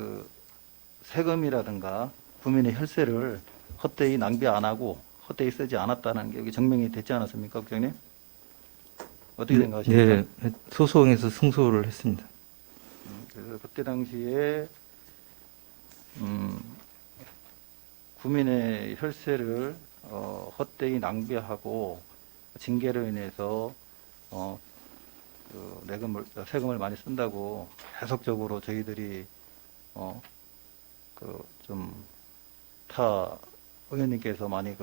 세금이라든가 국민의 혈세를 헛되이 낭비 안 하고 헛되이 쓰지 않았다는 게 여기 증명이 됐지 않았습니까, 국장님? 어떻게 생각하십니까? 네, 소송에서 승소를 했습니다. 그래서 그때 당시에 국민의 혈세를 헛되이 낭비하고 징계로 인해서 세금을 많이 쓴다고 계속적으로 저희들이 좀 타 의원님께서 많이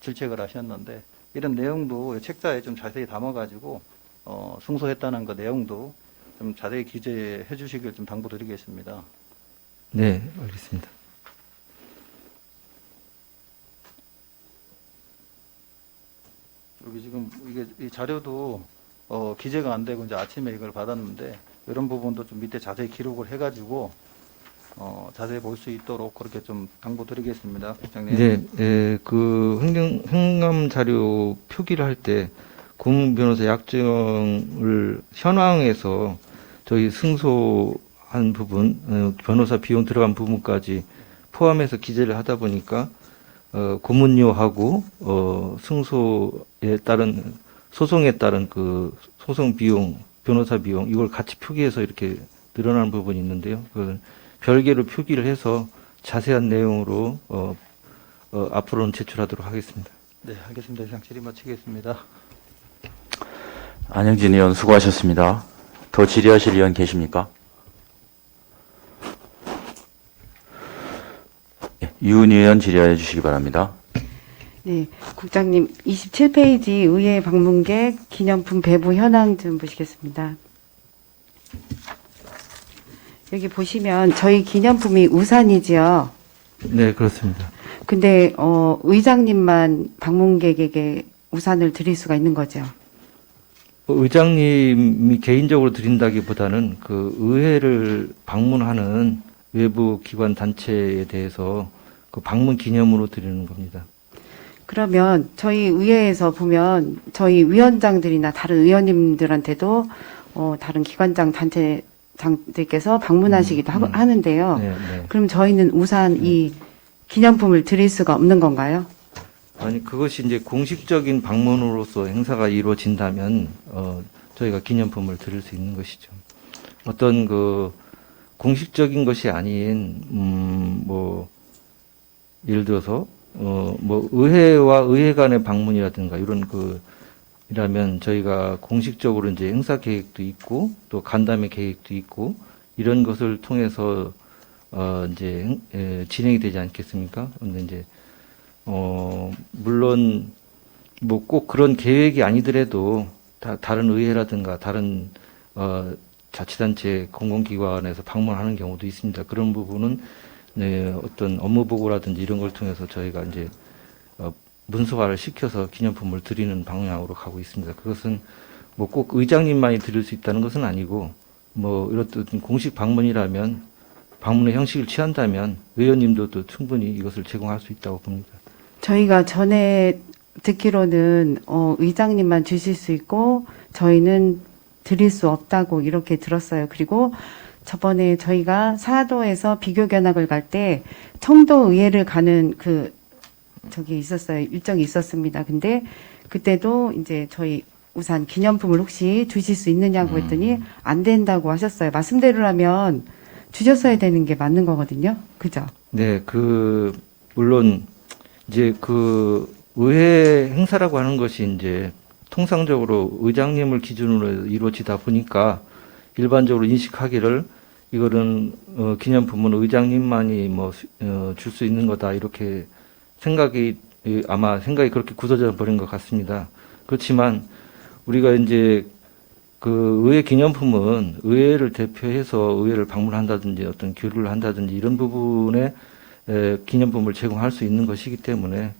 질책을 하셨는데 이런 내용도 책자에 좀 자세히 담아가지고 승소했다는 그 내용도 좀 자세히 기재해 주시길 좀 당부드리겠습니다. 네, 알겠습니다. 여기 지금 이 자료도 기재가 안 되고 이제 아침에 이걸 받았는데 이런 부분도 좀 밑에 자세히 기록을 해가지고 자세히 볼 수 있도록 그렇게 좀 당부드리겠습니다, 국장님. 네, 그 행감 자료 표기를 할 때 고문 변호사 약정을 현황에서 저희 승소한 부분, 변호사 비용 들어간 부분까지 포함해서 기재를 하다 보니까 고문료하고 승소에 따른 소송에 따른 그 소송 비용, 변호사 비용 이걸 같이 표기해서 이렇게 늘어난 부분이 있는데요. 그걸 별개로 표기를 해서 자세한 내용으로 앞으로는 제출하도록 하겠습니다. 네, 알겠습니다. 이상 질의 마치겠습니다. 안영진 의원 수고하셨습니다. 더 질의하실 의원 계십니까? 유은희 의원 질의해 주시기 바랍니다. 네, 국장님 27페이지 의회 방문객 기념품 배부 현황 좀 보시겠습니다. 여기 보시면 저희 기념품이 우산이지요. 네, 그렇습니다. 근데 의장님만 방문객에게 우산을 드릴 수가 있는 거죠. 의장님이 개인적으로 드린다기보다는 그 의회를 방문하는 외부 기관 단체에 대해서 그 방문 기념으로 드리는 겁니다. 그러면 저희 의회에서 보면 저희 위원장들이나 다른 의원님들한테도 다른 기관장 단체장들께서 방문하시기도 하는데요. 네, 네. 그럼 저희는 우산 이 기념품을 드릴 수가 없는 건가요? 아니 그것이 이제 공식적인 방문으로서 행사가 이루어진다면 저희가 기념품을 드릴 수 있는 것이죠. 어떤 그 공식적인 것이 아닌 뭐 예를 들어서 뭐 의회와 의회 간의 방문이라든가 이런 이라면 저희가 공식적으로 이제 행사 계획도 있고 또 간담회 계획도 있고 이런 것을 통해서 이제 진행이 되지 않겠습니까? 근데 이제 물론 뭐 꼭 그런 계획이 아니더라도 다른 의회라든가 다른 자치단체 공공기관에서 방문하는 경우도 있습니다. 그런 부분은 네, 어떤 업무 보고라든지 이런 걸 통해서 저희가 이제 문서화를 시켜서 기념품을 드리는 방향으로 가고 있습니다. 그것은 뭐 꼭 의장님만이 드릴 수 있다는 것은 아니고 뭐 이렇듯 공식 방문이라면 방문의 형식을 취한다면 의원님들도 충분히 이것을 제공할 수 있다고 봅니다. 저희가 전에 듣기로는 의장님만 주실 수 있고 저희는 드릴 수 없다고 이렇게 들었어요. 그리고 저번에 저희가 사도에서 비교 견학을 갈 때 청도 의회를 가는 저기 있었어요. 일정이 있었습니다. 근데 그때도 이제 저희 우산 기념품을 혹시 주실 수 있느냐고 했더니 안 된다고 하셨어요. 말씀대로라면 주셨어야 되는 게 맞는 거거든요. 그죠? 네, 물론 이제 그 의회 행사라고 하는 것이 이제 통상적으로 의장님을 기준으로 이루어지다 보니까 일반적으로 인식하기를 이거는 기념품은 의장님만이 뭐 줄 수 있는 거다 이렇게 아마 생각이 그렇게 굳어져 버린 것 같습니다. 그렇지만 우리가 이제 그 의회 기념품은 의회를 대표해서 의회를 방문한다든지 어떤 교류를 한다든지 이런 부분에 기념품을 제공할 수 있는 것이기 때문에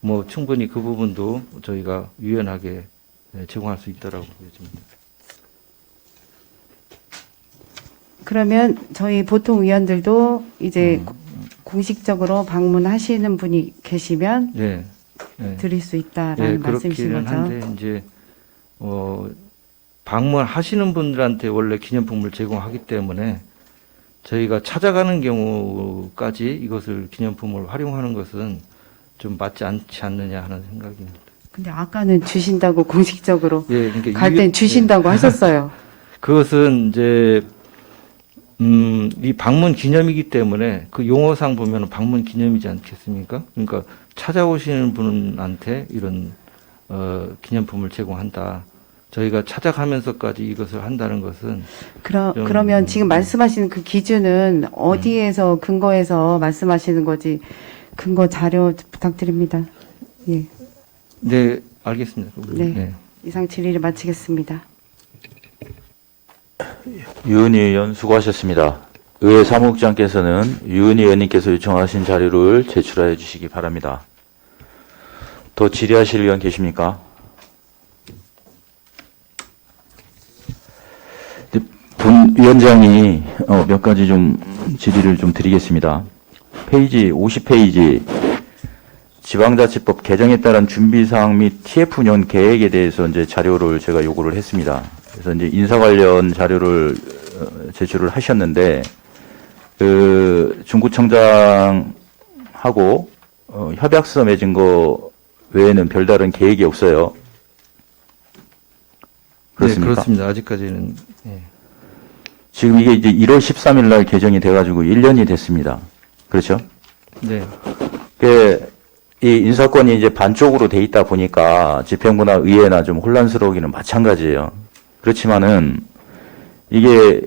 뭐 충분히 그 부분도 저희가 유연하게 제공할 수 있다라고 보여집니다. 그러면 저희 보통 의원들도 이제 공식적으로 방문하시는 분이 계시면 네. 네. 드릴 수 있다라는 말씀이신 그렇기는 거죠? 한데 이제 방문하시는 분들한테 원래 기념품을 제공하기 때문에 저희가 찾아가는 경우까지 이것을 기념품을 활용하는 것은 좀 맞지 않지 않느냐 하는 생각입니다. 근데 아까는 주신다고 공식적으로 예, 그러니까 갈 땐 주신다고 하셨어요. 그것은 이제 이 방문 기념이기 때문에 그 용어상 보면 방문 기념이지 않겠습니까? 그러니까 찾아오시는 분한테 이런 기념품을 제공한다. 저희가 찾아가면서까지 이것을 한다는 것은 그러면 지금 말씀하시는 그 기준은 어디에서 근거해서 말씀하시는 거지? 근거 자료 부탁드립니다. 예. 네, 알겠습니다. 네. 이상 질의를 마치겠습니다. 유은희 의원 수고하셨습니다. 의회 사무국장께서는 유은희 의원님께서 요청하신 자료를 제출하여 주시기 바랍니다. 더 질의하실 의원 계십니까? 본 위원장이 몇 가지 좀 질의를 좀 드리겠습니다. 페이지 50페이지 지방자치법 개정에 따른 준비사항 및 TF 운영 계획에 대해서 이제 자료를 제가 요구를 했습니다. 그래서 이제 인사 관련 자료를 제출을 하셨는데 그 중구청장하고 협약서 맺은 거 외에는 별다른 계획이 없어요. 그렇습니까? 네, 그렇습니다. 아직까지는. 예. 지금 이게 이제 1월 13일 날 개정이 돼가지고 1년이 됐습니다. 그렇죠? 네. 이 인사권이 이제 반쪽으로 돼 있다 보니까 집행부나 의회나 좀 혼란스러우기는 마찬가지예요. 그렇지만은 이게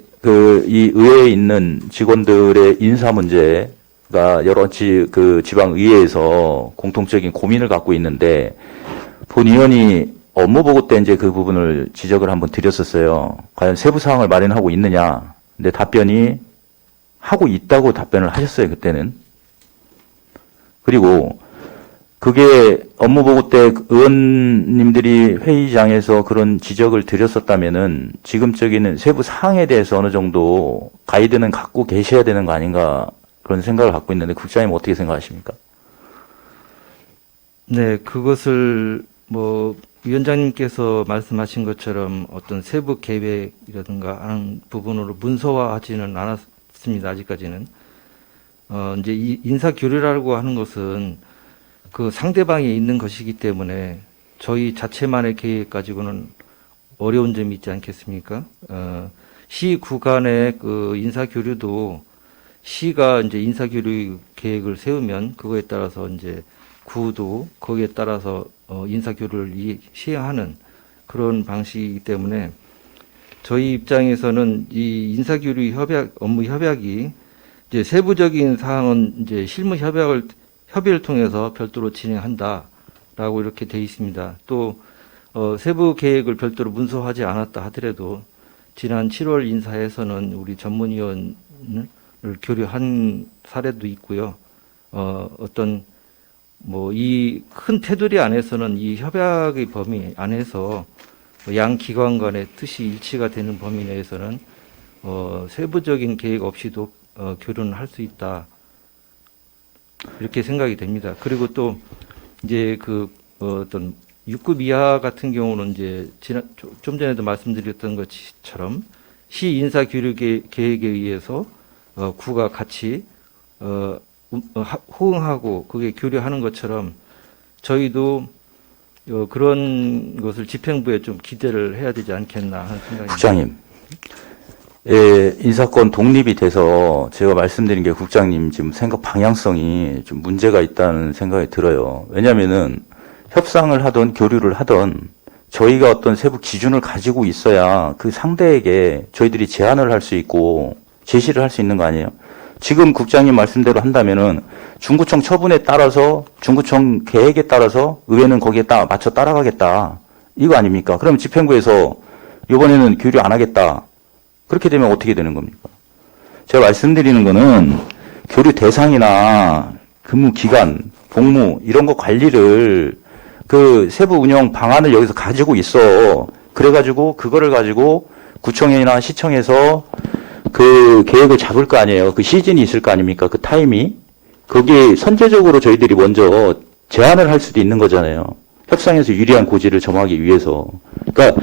이 의회에 있는 직원들의 인사 문제가 여러 그 지방 의회에서 공통적인 고민을 갖고 있는데 본 의원이 업무 보고 때 이제 그 부분을 지적을 한번 드렸었어요. 과연 세부 사항을 마련하고 있느냐. 근데 답변이 하고 있다고 답변을 하셨어요, 그때는. 그리고 그게 업무 보고 때 의원님들이 회의장에서 그런 지적을 드렸었다면은 지금적인 세부 사항에 대해서 어느 정도 가이드는 갖고 계셔야 되는 거 아닌가 그런 생각을 갖고 있는데 국장님 어떻게 생각하십니까? 네, 그것을 뭐 위원장님께서 말씀하신 것처럼 어떤 세부 계획이라든가 하는 부분으로 문서화하지는 않았습니다. 아직까지는. 이제 이 인사 교류라고 하는 것은 그 상대방이 있는 것이기 때문에 저희 자체만의 계획 가지고는 어려운 점이 있지 않겠습니까? 시 구간의 그 인사 교류도 시가 이제 인사 교류 계획을 세우면 그거에 따라서 이제 구도 거기에 따라서 인사 교류를 시행하는 그런 방식이기 때문에 저희 입장에서는 이 인사 교류 업무 협약이 이제 세부적인 사항은 이제 실무 협의를 통해서 별도로 진행한다라고 이렇게 돼 있습니다. 또 세부 계획을 별도로 문서화하지 않았다 하더라도 지난 7월 인사에서는 우리 전문위원을 교류한 사례도 있고요. 어떤 뭐 이 큰 테두리 안에서는 이 협약의 범위 안에서 양 기관 간의 뜻이 일치가 되는 범위 내에서는 세부적인 계획 없이도 교류는 할 수 있다. 이렇게 생각이 됩니다. 그리고 또 이제 그 어떤 6급 이하 같은 경우는 이제 좀 전에도 말씀드렸던 것처럼 시 인사 교류 계획에 의해서 구가 같이 호응하고 그게 교류하는 것처럼 저희도 그런 것을 집행부에 좀 기대를 해야 되지 않겠나 하는 생각입니다. 국장님, 인사권 독립이 돼서 제가 말씀드린 게 국장님 지금 생각 방향성이 좀 문제가 있다는 생각이 들어요. 왜냐면은 협상을 하던 교류를 하던 저희가 어떤 세부 기준을 가지고 있어야 그 상대에게 저희들이 제안을 할 수 있고 제시를 할 수 있는 거 아니에요? 지금 국장님 말씀대로 한다면은 중구청 처분에 따라서 중구청 계획에 따라서 의회는 거기에 맞춰 따라가겠다. 이거 아닙니까? 그럼 집행부에서 이번에는 교류 안 하겠다. 그렇게 되면 어떻게 되는 겁니까? 제가 말씀드리는 거는 교류 대상이나 근무 기간, 복무 이런 거 관리를 그 세부 운영 방안을 여기서 가지고 있어. 그래가지고 그거를 가지고 구청이나 시청에서 그 계획을 잡을 거 아니에요. 그 시즌이 있을 거 아닙니까? 그 타임이. 거기에 선제적으로 저희들이 먼저 제안을 할 수도 있는 거잖아요. 협상에서 유리한 고지를 정하기 위해서. 그러니까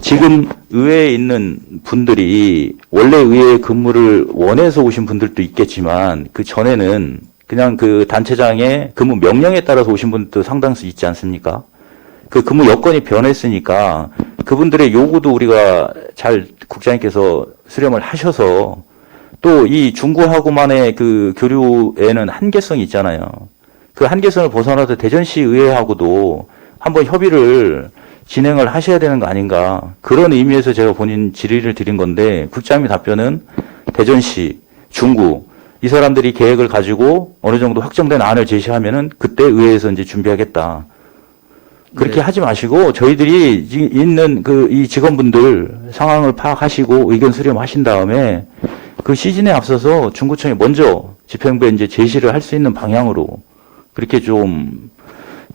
지금 의회에 있는 분들이 원래 의회 근무를 원해서 오신 분들도 있겠지만 그 전에는 그냥 그 단체장의 근무 명령에 따라서 오신 분들도 상당수 있지 않습니까? 그 근무 여건이 변했으니까 그분들의 요구도 우리가 잘 국장님께서 수렴을 하셔서 또 이 중구하고만의 그 교류에는 한계성이 있잖아요. 그 한계성을 벗어나서 대전시 의회하고도 한번 협의를 진행을 하셔야 되는 거 아닌가. 그런 의미에서 제가 본인 질의를 드린 건데 국장님 답변은 대전시, 중구 이 사람들이 계획을 가지고 어느 정도 확정된 안을 제시하면은 그때 의회에서 이제 준비하겠다. 그렇게 네. 하지 마시고 저희들이 있는 그 이 직원분들 상황을 파악하시고 의견 수렴하신 다음에 그 시즌에 앞서서 중구청에 먼저 집행부에 이제 제시를 할 수 있는 방향으로 그렇게 좀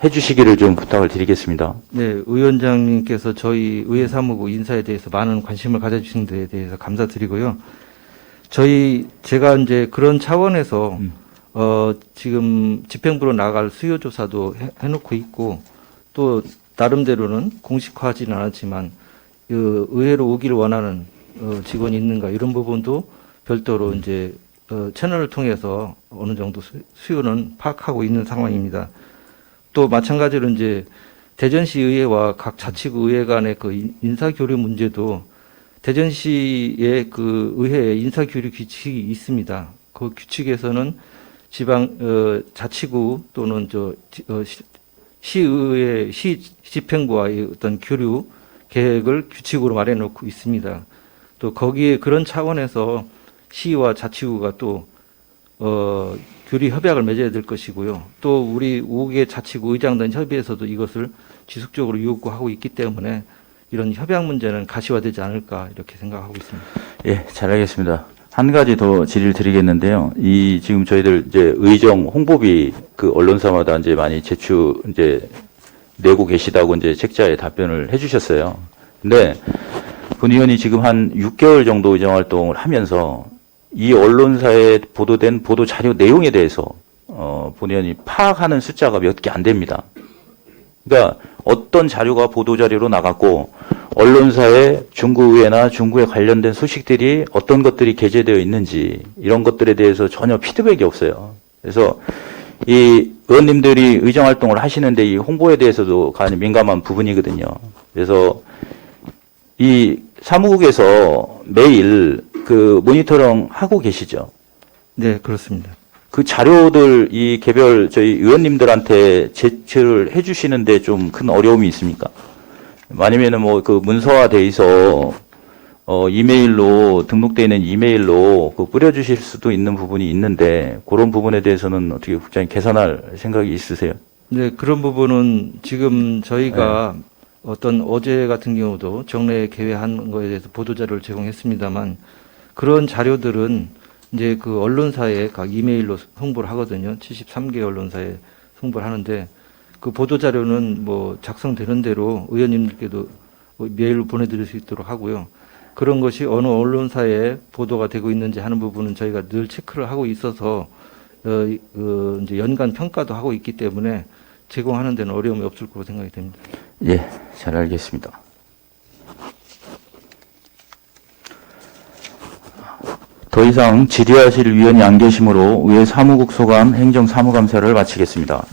해주시기를 좀 부탁을 드리겠습니다. 네, 위원장님께서 저희 의회 사무부 인사에 대해서 많은 관심을 가져주신 데 대해서 감사드리고요. 제가 이제 그런 차원에서 지금 집행부로 나갈 수요 조사도 해놓고 있고 또 나름대로는 공식화하지는 않았지만 의회로 오기를 원하는 직원이 있는가 이런 부분도 별도로 이제 채널을 통해서 어느 정도 수요는 파악하고 있는 상황입니다. 또 마찬가지로 이제 대전시 의회와 각 자치구 의회 간의 그 인사교류 문제도 대전시의 그 의회에 인사교류 규칙이 있습니다. 그 규칙에서는 자치구 또는 시의회, 시집행부와의 어떤 교류 계획을 규칙으로 마련해놓고 있습니다. 또 거기에 그런 차원에서 시와 자치구가 또 교류 협약을 맺어야 될 것이고요. 또 우리 5개 자치구 의장단 협의에서도 이것을 지속적으로 요구하고 있기 때문에 이런 협약 문제는 가시화되지 않을까 이렇게 생각하고 있습니다. 예, 잘 알겠습니다. 한 가지 더 질의를 드리겠는데요. 지금 저희들 이제 의정 홍보비 그 언론사마다 이제 많이 이제 내고 계시다고 이제 책자에 답변을 해주셨어요. 근데 본 의원이 지금 한 6개월 정도 의정 활동을 하면서 이 언론사에 보도된 보도 자료 내용에 대해서 본 의원이 파악하는 숫자가 몇 개 안 됩니다. 그러니까 어떤 자료가 보도 자료로 나갔고 언론사에 중구의회나 중구에 관련된 소식들이 어떤 것들이 게재되어 있는지 이런 것들에 대해서 전혀 피드백이 없어요. 그래서 이 의원님들이 의정 활동을 하시는데 이 홍보에 대해서도 가장 민감한 부분이거든요. 그래서 이 사무국에서 매일 그 모니터링 하고 계시죠? 네, 그렇습니다. 그 자료들 이 개별 저희 의원님들한테 제출을 해주시는데 좀 큰 어려움이 있습니까? 아니면은 뭐 그 문서화돼 있어 이메일로 등록되어 있는 이메일로 그 뿌려주실 수도 있는 부분이 있는데 그런 부분에 대해서는 어떻게 국장님 개선할 생각이 있으세요? 네, 그런 부분은 지금 저희가 어떤 어제 같은 경우도 정례 개회한 거에 대해서 보도자료를 제공했습니다만 그런 자료들은 이제 그 언론사에 각 이메일로 송부를 하거든요. 73개 언론사에 송부를 하는데 그 보도자료는 뭐 작성되는 대로 의원님들께도 메일로 보내드릴 수 있도록 하고요. 그런 것이 어느 언론사에 보도가 되고 있는지 하는 부분은 저희가 늘 체크를 하고 있어서 이제 연간 평가도 하고 있기 때문에 제공하는 데는 어려움이 없을 거로 생각이 됩니다. 예, 잘 알겠습니다. 더 이상 질의하실 위원이 안 계시므로 의회 사무국 소관 행정사무감사를 마치겠습니다.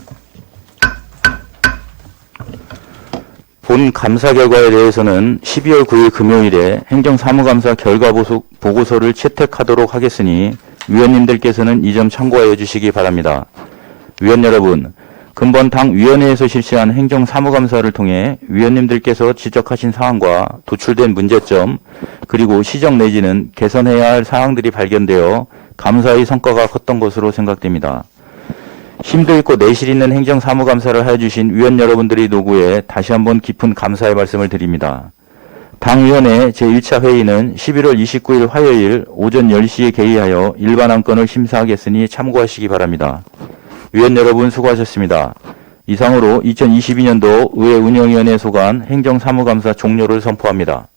본 감사 결과에 대해서는 12월 9일 금요일에 행정사무감사 결과 보고서를 채택하도록 하겠으니 위원님들께서는 이 점 참고하여 주시기 바랍니다. 위원 여러분, 근본 당 위원회에서 실시한 행정사무감사를 통해 위원님들께서 지적하신 사항과 도출된 문제점, 그리고 시정 내지는 개선해야 할 사항들이 발견되어 감사의 성과가 컸던 것으로 생각됩니다. 심도 있고 내실 있는 행정사무감사를 하여 주신 위원 여러분들의 노고에 다시 한번 깊은 감사의 말씀을 드립니다. 당위원회 제1차 회의는 11월 29일 화요일 오전 10시에 개의하여 일반 안건을 심사하겠으니 참고하시기 바랍니다. 위원 여러분 수고하셨습니다. 이상으로 2022년도 의회 운영위원회 소관 행정사무감사 종료를 선포합니다.